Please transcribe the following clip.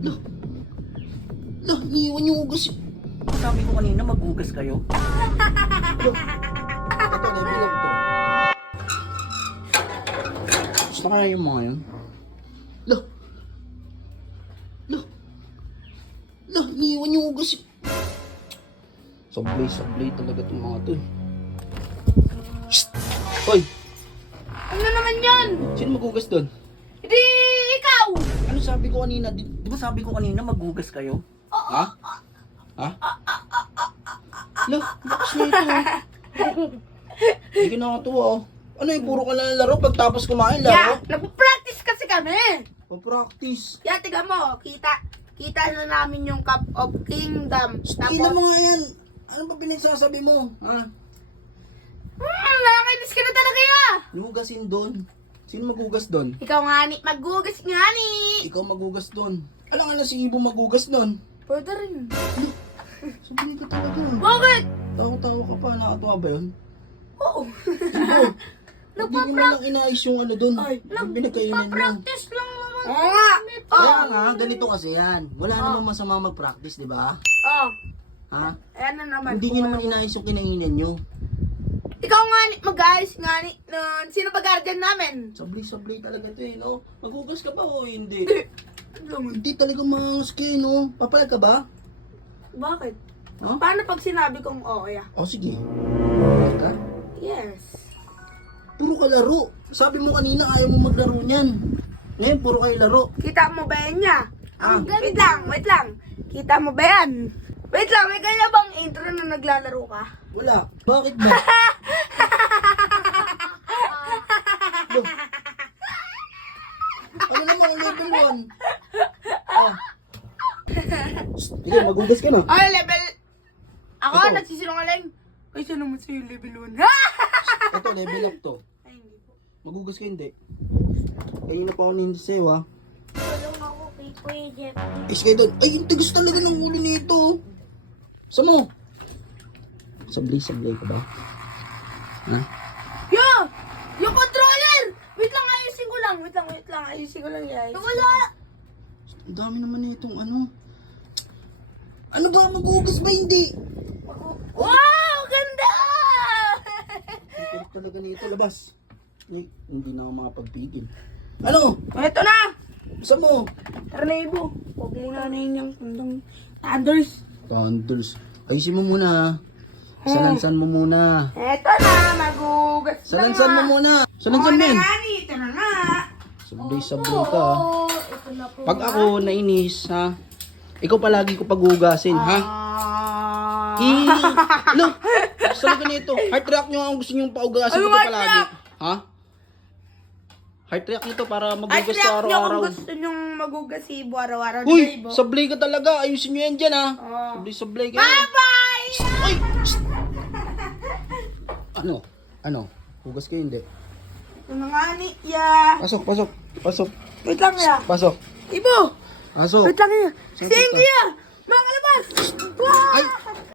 Lah, lah, iniwan yung ugas. Sabi ko kanina maghugas kayo. Lah, ito, nabilang to. Gusto kaya yung mga yun? Lah, lah, lah, iniwan yung ugas. Sablay talaga itong mga to eh. Shhh! Hoy! Ano naman yun? Sino maghugas doon? Hindi ikaw! Ano sabi ko kanina? Di ba sabi ko kanina maghugas kayo? Ha? Ha? Lah, bakas na ito oh. Hindi ka nakatuwa oh. Ano yung puro ka na laro pagtapos kumain Yeah, laro? nagpa-practice kasi kami. Pa-practice. Yeah, tiga mo, kita na namin yung Cup of Kingdom. Ina mo nga yan. Ano ba pinagsasabi mo? Ha? Nakakainis ka na talaga ya. Hugasin doon. Sino maghugas doon? Ikaw nga ni, maggugas nga ni. Ikaw maghugas doon. Alam nga na si Ibo maghugas doon. Pwede rin. Sabihin ka talaga. Bakit? Tawa-tawa ka pa. Nakatawa ba yun? Oo. Ibo, hindi nyo lang inayos yung ano doon. Yung pinagkainan nyo. Practice lang naman. Oo nga. Kaya nga, ganito kasi yan. Wala namang masama mag-practice, di ba? Oh. Ha? Ayan na naman. Hindi nyo naman inayos yung kinainan nyo. Ikaw nga ni, mag-ayos nga ni, nun. Sino ba guardian namin? Sablay talaga ito eh, no? Maghugas ka ba o hindi? Hindi. Hindi talaga maangas kayo, no? Papalag ka ba? Bakit? No? Paano pag sinabi kong oo ya? O sige. Papalag ka? Yes. Puro ka laro. Sabi mo kanina ayaw mo maglaro niyan. Ngayon, puro kayo laro. Kita mo ba yan niya? Ah. Wait lang. Kita mo ba yan? Wait lang, may kanya bang intro na naglalaro ka? Wala. Bakit ba? Look. Ano naman ang level 1? Ah. Sige, maghugas ka na. Ay, level... Ako, Ito. nagsisinungaling. Ay, saan naman sa'yo level 1? Ito, level up to. Ay, hindi po. Maghugas ka hindi. Kanina pa ako hindi sa'yo, ha? Tulong ako kay Kuya Jeff. Is kayo doon. Ay, yung tigas talaga ng ulo nito. Saan mo? Sablay ka ba? Ha? Yo! Yung controller! Wait lang, ayusin ko lang. Wait lang, ayusin ko lang yan. Wala! Ang dami naman nitong ano. Ano ba? Maghugas ba hindi? Wow! Ganda! Ang kulit talaga nito. Labas. Ay, hindi na ako makapagpigil. Ano? Ito na! Saan mo? Tara na, Ibo. Huwag muna na yun yung kundang Thunders. Thunders. Ayusin mo muna, ha? Salansan mo muna. Ito na, magugas na Salansan nga. mo muna. Salansan mo yan. Ito na nga. Sablay ka, ha? Ito na po. Pag ako nainis, ha? Ikaw palagi ko paghugasin, ha? Look! Salaga nito. Heart react nyo ang gusto nyo paugasin ko Ano to heart palagi. react? Ha? Heart react nyo to para Ay, maghugas to react nyo kung araw-araw. gusto nyong magugas si Ibo araw-araw. Uy! Di ba, Ibo? Sablay ka talaga. Ayusin nyo yan dyan, ha? Oo. Sablay ka. Bye-bye! Ay! Ano? Ano? Hugas kayo hindi? Ito na nga ni, ya. Pasok. Wait lang, ya. Pasok. Ibo! Pasok. Wait lang, ya. Saan Si Ingy, kita? ya. Mga kalabas! Wow! Ay!